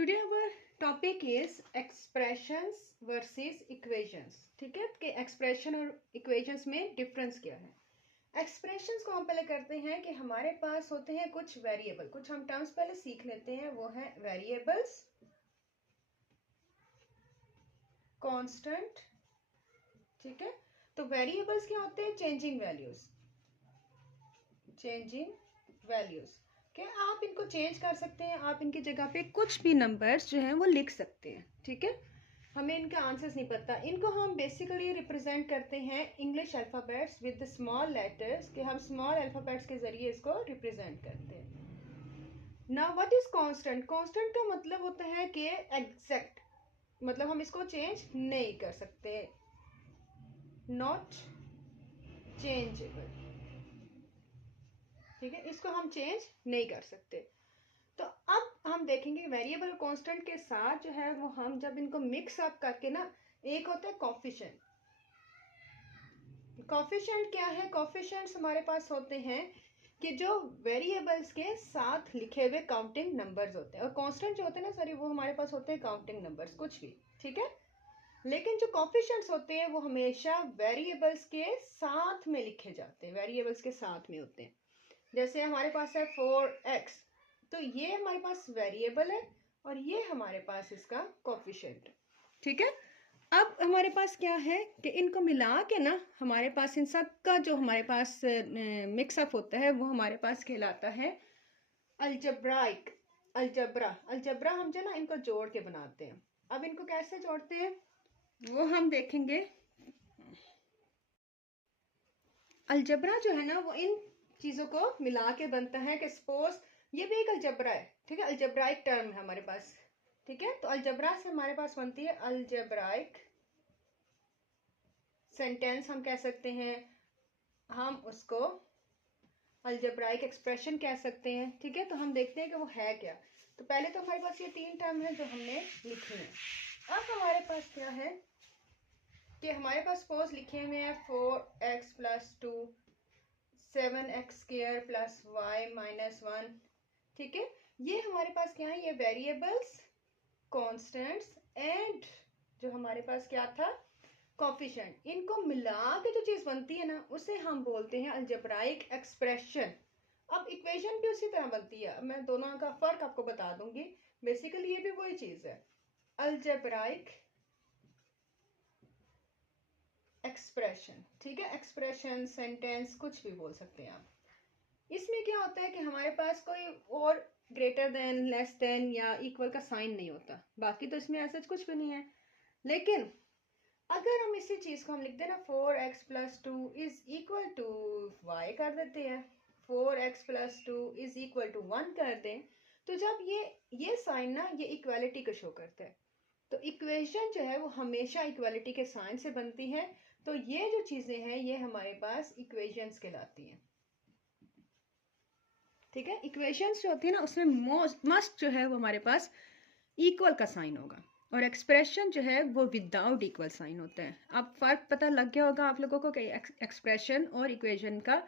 Today our topic is expressions versus equations. ठीक है कि एक्सप्रेशन और इक्वेशंस में डिफरेंस क्या है। एक्सप्रेशंस को हम पहले करते हैं कि हमारे पास होते हैं कुछ वेरिएबल, कुछ हम टर्म्स पहले सीख लेते हैं। वो है वेरिएबल्स, कांस्टेंट। ठीक है, तो वेरिएबल्स क्या होते हैं? चेंजिंग वैल्यूज, चेंजिंग वैल्यूज कि आप इनको चेंज कर सकते हैं, आप इनकी जगह पे कुछ भी नंबर्स जो हैं वो लिख सकते हैं। ठीक है, हमें इनका आंसर्स नहीं पता। इनको हम बेसिकली रिप्रेजेंट करते हैं English alphabets with small letters, कि हम स्मॉल अल्फाबेट्स के जरिए इसको रिप्रेजेंट करते हैं। Now what is constant? Constant का मतलब होता है कि एग्जैक्ट, मतलब हम इसको चेंज नहीं कर सकते, नॉट चेंजेबल। ठीक है, इसको हम चेंज नहीं कर सकते। तो अब हम देखेंगे वेरिएबल कांस्टेंट के साथ जो है वो हम जब इनको मिक्स अप करके ना, एक होता है कोफिशिएंट। कोफिशिएंट क्या है? कोफिशिएंट्स हमारे पास होते हैं कि जो वेरिएबल्स के साथ लिखे हुए काउंटिंग नंबर्स होते हैं, और कांस्टेंट जो होते हैं ना सॉरी, वो हमारे पास होते हैं काउंटिंग नंबर्स कुछ भी। ठीक है, लेकिन जो कोफिशिएंट्स होते हैं वो हमेशा वेरिएबल्स के साथ में लिखे जाते हैं, वेरिएबल्स के साथ में होते हैं। जैसे हमारे पास है 4x, तो ये हमारे पास वेरिएबल है और ये हमारे पास इसका कोफिशिएंट। ठीक है, अब हमारे पास क्या है कि इनको मिला के ना हमारे पास इन सब का जो हमारे पास मिक्सअप होता है वो हमारे पास कहलाता है अलजब्राइक। अलजब्रा हम जो ना इनको जोड़ के बनाते हैं। अब इनको कैसे जोड़ते हैं वो हम देखेंगे। अलजब्रा जो है ना वो इन चीजों को मिला के बनता है कि सपोज ये भी एक अलजब्रा है। ठीक है, अलजब्राइक टर्म है हमारे पास। ठीक है, तो अलजब्रा से हमारे पास बनती है अलजब्राइक सेंटेंस, हम कह सकते हैं, हम उसको अलजब्राइक एक्सप्रेशन कह सकते हैं। ठीक है, तो हम देखते हैं कि वो है क्या। तो पहले तो हमारे पास ये 3 टर्म है जो हमने लिखी है। अब हमारे पास क्या है कि हमारे पास सपोज लिखे हुए हैं 4x + 2, 7x square plus y minus 1। ठीक है, ये हमारे पास क्या है? ये वेरिएबल्स, कांस्टेंट्स एंड जो हमारे पास क्या था? कोफिशिएंट। इनको मिला के जो चीज बनती है ना उसे हम बोलते हैं अलजेब्राइक एक्सप्रेशन। अब इक्वेशन भी उसी तरह बनती है। मैं दोनों का फर्क आपको बता दूंगी। बेसिकली ये भी वही चीज है, अलजेब्राइक एक्सप्रेशन। ठीक है, एक्सप्रेशन, सेंटेंस, कुछ भी बोल सकते हैं आप। इसमें क्या होता है कि हमारे पास कोई और ग्रेटर देन, लेस देन या इक्वल का साइन नहीं होता। बाकी तो इसमें ऐसा कुछ भी नहीं है। लेकिन अगर हम इसी चीज को हम लिख दें ना 4x + 2 is equal to y कर देते हैं, 4x + 2 इज इक्वल टू 1 कर दें, तो जब ये साइन ना ये इक्वालिटी को शो करता है। तो इक्वेशन जो है वो हमेशा इक्वालिटी के साइन से बनती है। तो ये जो चीजें हैं ये हमारे पास इक्वेशंस कहलाती हैं। ठीक है, इक्वेशंस जो होती है ना उसमें मस्ट जो है वो हमारे पास इक्वल का साइन होगा, और एक्सप्रेशन जो है वो विदाउट इक्वल साइन होता है। अब फर्क पता लग गया होगा आप लोगों को कि एक्सप्रेशन और इक्वेशन का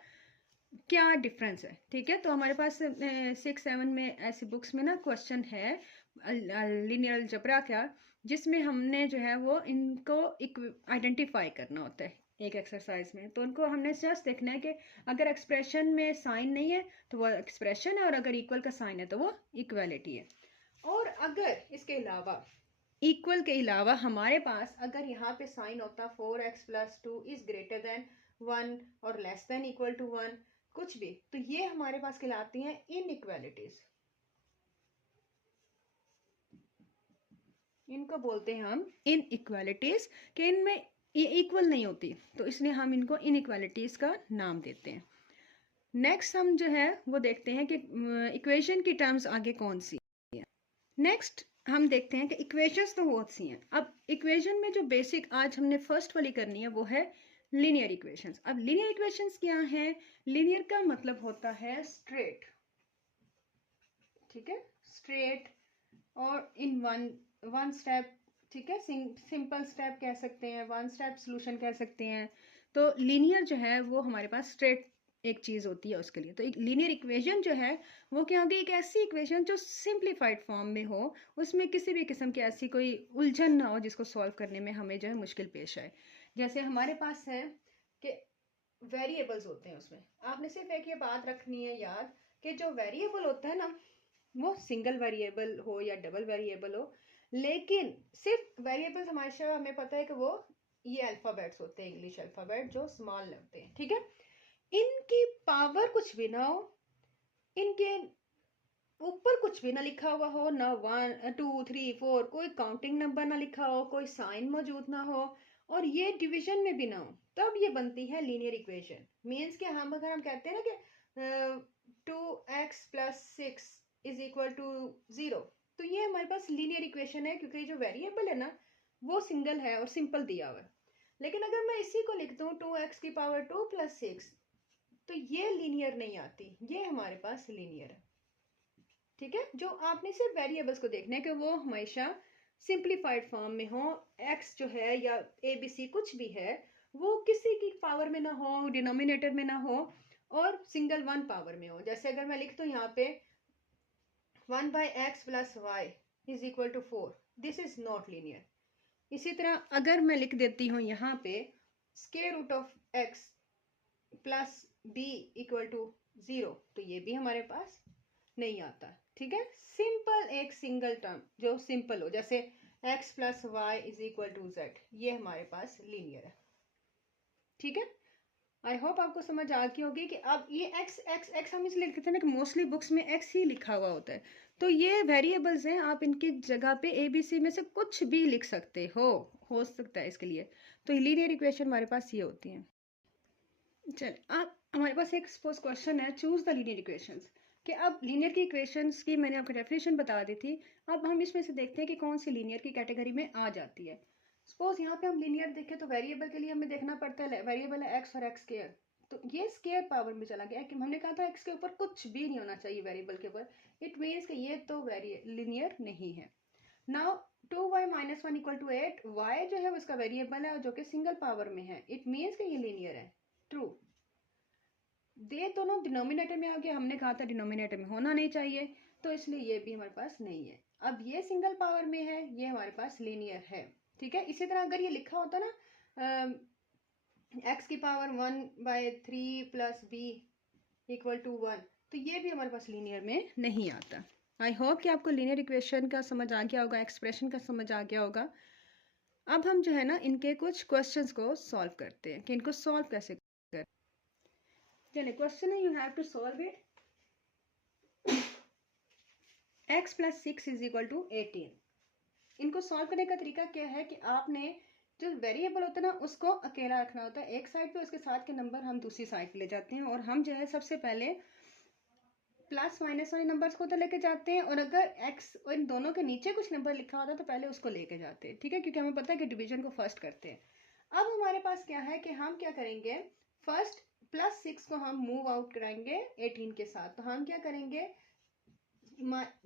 क्या डिफरेंस है। ठीक है, तो हमारे पास 6-7 में ऐसी बुक्स में ना क्वेश्चन है लीनियर अलजेब्रा का, जिसमें हमने जो है वो इनको आइडेंटिफाई करना होता है एक एक्सरसाइज में। तो उनको हमने जस्ट देखना है कि अगर एक्सप्रेशन में साइन नहीं है तो वो एक्सप्रेशन है, और अगर इक्वल का साइन है तो वो इक्वालिटी है। और अगर इसके अलावा इक्वल के अलावा हमारे पास अगर यहाँ पे साइन होता 4x + 2 इज ग्रेटर देन 1 और लेस देन इक्वल टू 1, कुछ भी, तो ये हमारे पास कहलाती हैं इनइक्वालिटीज। इनको बोलते हैं हम इनइक्वालिटीज, कि इनमें ये इक्वल नहीं होती, तो इसलिए हम इनको इनइक्वालिटीज का नाम देते हैं। नेक्स्ट हम जो है वो देखते हैं कि इक्वेशन की टर्म्स आगे कौन सी है। नेक्स्ट हम देखते हैं कि इक्वेशंस तो बहुत सी हैं। अब इक्वेशन में जो बेसिक आज हमने फर्स्ट वाली करनी है वो है लीनियर इक्वेशंस। अब लीनियर इक्वेशंस क्या हैं? लीनियर का मतलब होता है स्ट्रेट। ठीक है, स्ट्रेट और इन वन स्टेप। ठीक है, सिंपल स्टेप कह सकते हैं, वन स्टेप सॉल्यूशन कह सकते हैं। तो लीनियर जो है वो हमारे पास स्ट्रेट एक चीज़ होती है उसके लिए। तो एक लीनियर इक्वेशन जो है वो क्या होगी, एक ऐसी इक्वेशन जो सिंप्लीफाइड फॉर्म में हो, उसमें किसी भी किस्म की ऐसी कोई उलझन ना हो जिसको सॉल्व करने में हमें जो है मुश्किल पेश आए। जैसे हमारे पास है कि वेरिएबल्स होते हैं, उसमें आपने सिर्फ एक ये बात रखनी है याद कि जो वेरिएबल होता है ना, वो सिंगल वेरिएबल हो या डबल वेरिएबल हो, लेकिन सिर्फ वेरिएबल्स हमेशा हमें पता है कि वो ये अल्फ़ाबेट्स होते हैं, इंग्लिश अल्फ़ाबेट जो स्मॉल होते हैं, ठीक है। इनकी पावर कुछ भी ना हो, इनके ऊपर कुछ भी ना लिखा हुआ हो, ना 1 2 3 4 कोई काउंटिंग नंबर ना लिखा हो, कोई साइन मौजूद ना हो, और ये डिवीजन में भी ना हो, तब ये बनती है लीनियर इक्वेशन। मीन्स कि हम अगर हम कहते हैं ना कि 2x+6 इज इक्वल टू 0, तो ये हमारे पास लीनियर इक्वेशन है, क्योंकि जो वेरिएबल है ना वो सिंगल है और सिंपल दिया हुआ है। लेकिन अगर मैं इसी को लिख दूं 2x⁻2+6, तो ये लीनियर नहीं आती, ये हमारे पास लीनियर है, ठीक है। जो आपने सिर्फ वेरिएबल्स को देखना है कि वो हमेशा सिंप्लीफाइड फॉर्म में हो, एक्स जो है या ए बी सी कुछ भी है वो किसी की पावर में ना हो, डिनोमिनेटर में ना हो, और सिंगल वन पावर में हो। जैसे अगर मैं लिख दूं यहाँ पे 1/x+y=4, this is not linear. इसी तरह अगर मैं लिख देती हूँ यहाँ पे √(x+b=0), तो ये भी हमारे पास नहीं आता, ठीक है। सिंपल एक सिंगल टर्म जो सिंपल हो, जैसे x+y=z, ये हमारे पास लीनियर है, ठीक है। आई होप आपको समझ आ गई होगी कि अब ये x x x हम इसलिए लिखते हैं ना कि मोस्टली बुक्स में x ही लिखा हुआ होता है, तो ये वेरिएबल्स हैं, आप इनकी जगह पे ए बी सी में से कुछ भी लिख सकते हो सकता है इसके लिए। तो लीनियर इक्वेशन हमारे पास ये होती हैं। चल अब हमारे पास एक सपोज क्वेश्चन है, चूज द लीनियर इक्वेशंस, कि अब लीनियर की इक्वेशंस की मैंने आपको डेफिनेशन बता दी थी। अब हम इसमें से देखते हैं कि कौन सी लीनियर की कैटेगरी में आ जाती है। सपोज यहाँ पे हम लीनियर देखें तो वेरिएबल के लिए हमें देखना पड़ता है, वेरिएबल है एक्स और एक्स स्क्वायर, तो ये स्क्वायर पावर में चला गया कि हमने कहा था एक्स के ऊपर कुछ भी नहीं होना चाहिए वेरिएबल के ऊपर, इट मीन्स कि ये तो लीनियर नहीं है। नाउ 2y-1 = 8, y जो है वो इसका वेरिएबल है और जो कि सिंगल पावर में है, इट मीन्स कि ये लीनियर है, ट्रू। दे दोनों डिनोमिनेटर में आ गया, हमने कहा था डिनोमिनेटर में होना नहीं चाहिए, तो इसलिए ये भी हमारे पास नहीं है। अब ये सिंगल पावर में है, ये हमारे पास लीनियर है, ठीक है। इसी तरह अगर ये लिखा होता ना x⁻1/3+b=1, तो ये भी हमारे पास लीनियर में नहीं आता। आई होप कि आपको लीनियर इक्वेशन का समझ आ गया होगा, एक्सप्रेशन का समझ आ गया होगा। अब हम जो है ना इनके कुछ क्वेश्चंस को सॉल्व करते हैं कि इनको सॉल्व कैसे करें। चलिए क्वेश्चन है, you have to solve it. x+6=18। इनको सॉल्व करने का तरीका क्या है कि आपने जो वेरिएबल होता है ना उसको अकेला रखना होता है एक साइड पे, उसके साथ के नंबर हम दूसरी साइड पे ले जाते हैं, और हम जो है सबसे पहले प्लस माइनस वाले नंबर्स को तो लेके जाते हैं, और अगर x और इन दोनों के नीचे कुछ नंबर लिखा होता है तो पहले उसको लेके जाते हैं, ठीक है, क्योंकि हमें पता है कि डिवीजन को फर्स्ट करते हैं। अब हमारे पास क्या है कि हम क्या करेंगे, फर्स्ट +6 को हम मूव आउट कराएंगे 18 के साथ, तो हम क्या करेंगे,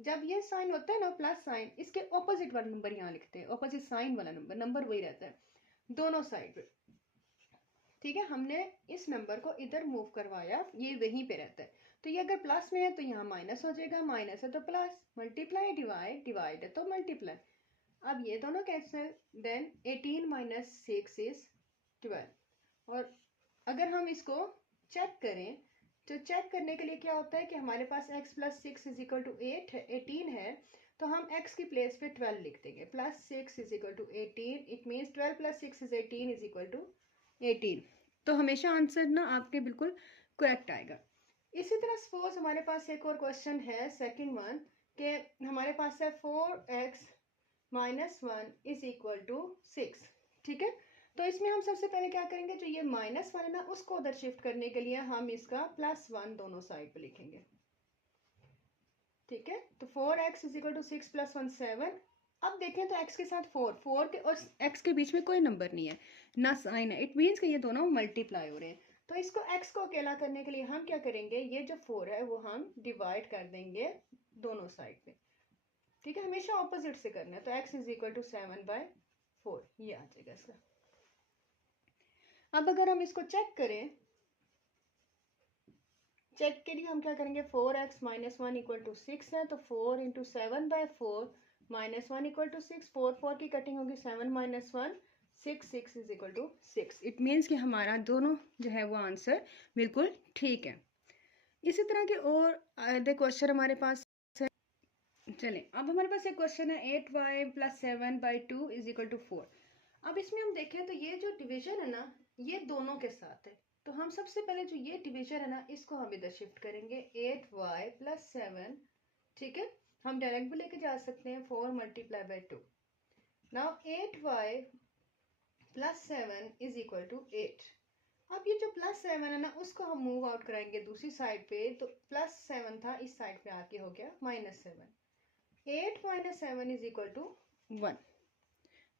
जब ये साइन होता है ना प्लस साइन, इसके ऑपोजिट वाला नंबर यहाँ लिखते हैं, ऑपोजिट साइन वाला नंबर वही रहता है दोनों साइड पे, ठीक है। हमने इस नंबर को इधर मूव करवाया, ये वहीं पे रहता है, तो ये अगर प्लस में है तो यहाँ माइनस हो जाएगा, माइनस है तो प्लस, मल्टीप्लाई डिवाइड, डिवाइड है तो मल्टीप्लाई। अब ये दोनों कैंसिल, देन 18 - 6 इज 12। और अगर हम इसको चेक करें तो चेक करने के लिए क्या होता है कि हमारे पास x+6=8 है, 18 है, तो हम x की प्लेस पे 12 लिख देंगे, +6=18, इट मीन्स 12 + 6 = 18, तो हमेशा आंसर ना आपके बिल्कुल करेक्ट आएगा। इसी तरह सपोज हमारे पास एक और क्वेश्चन है, सेकंड वन, के हमारे पास है 4x - 1 = 6, ठीक है। तो इसमें हम सबसे पहले क्या करेंगे, जो ये माइनस वाला ना उसको उधर शिफ्ट करने के लिए हम इसका +1 दोनों साइड पे लिखेंगे, ठीक है। तो 4x = 6 + 1 7। अब देखें तो x के साथ 4 के और x के बीच में कोई नंबर नहीं है, ना साइन है, इट मीन्स कि ये दोनों मल्टीप्लाई हो रहे हैं। तो इसको x को अकेला करने के लिए हम क्या करेंगे, ये जो 4 है वो हम डिवाइड कर देंगे दोनों साइड पे, ठीक है। हमेशा ऑपोजिट से करना है, तो x = 7/4, ये आ जाएगा इसका। अब अगर हम इसको चेक करें चेक के लिए हम क्या करेंगे, 4x माइनस 1 इक्वल टू 6 है, तो 4 इंटू 7/4 माइनस 1 इक्वल टू 6, 4 की कटिंग होगी 7 minus 1, 6 is equal to 6। It means कि हमारा दोनों जो है वो आंसर बिल्कुल ठीक है। इसी तरह के और आधे क्वेश्चन हमारे पास है। चलें, अब हमारे पास एक क्वेश्चन है 8y plus 7/2 is equal to 4। अब इसमें हम देखें तो ये जो डिवीजन है ना, ये दोनों के साथ है। तो हम सबसे पहले जो ये डिवीजन है ना, इसको हम इधर शिफ्ट करेंगे, 8y प्लस 7, ठीक है। हम डायरेक्ट भी लेके जा सकते हैं, 4 multiply by 2। Now 8y plus 7 is equal to 8। अब ये जो प्लस 7 है ना, उसको हम मूव आउट कराएंगे दूसरी साइड पे, तो प्लस 7 था, इस साइड पे आके हो गया -7। 8 माइनस 7 इज इक्वल टू 1।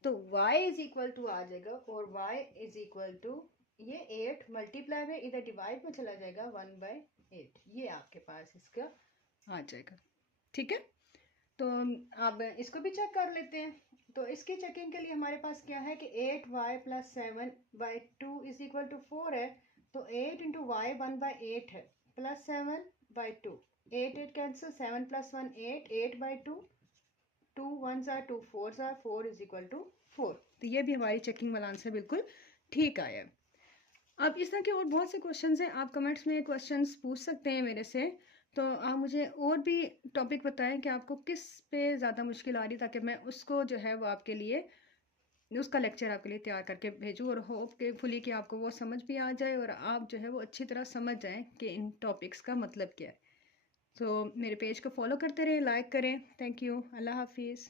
तो y इज इक्वल टू आ जाएगा, और y इज इक्वल टू ये 8 मल्टीप्लाई में इधर डिवाइड में चला जाएगा 1/8, ये आपके पास इसका आ जाएगा, ठीक है। तो अब इसको भी चेक कर लेते हैं। तो इसकी चेकिंग के लिए हमारे पास क्या है कि 8y plus 7/2 is equal to 4 है। तो 8 इंटू वाई 1/8 है, plus 7/2, 8 cancel, 7 plus 1 8, 8/2, 2 1s are 2 4s are 4 is equal to 4। तो ये भी हमारी चेकिंग वाला आंसर बिल्कुल ठीक आया। अब इस तरह के और बहुत से क्वेश्चंस हैं, आप कमेंट्स में क्वेश्चंस पूछ सकते हैं मेरे से। तो आप मुझे और भी टॉपिक बताएं कि आपको किस पे ज़्यादा मुश्किल आ रही, ताकि मैं उसको जो है वो आपके लिए उसका लेक्चर आपके लिए तैयार करके भेजूँ, और होप के फुली कि आपको वो समझ भी आ जाए और आप जो है वो अच्छी तरह समझ जाएं कि इन टॉपिक्स का मतलब क्या है। तो मेरे पेज को फॉलो करते रहें, लाइक करें। थैंक यू, अल्लाह हाफिज़।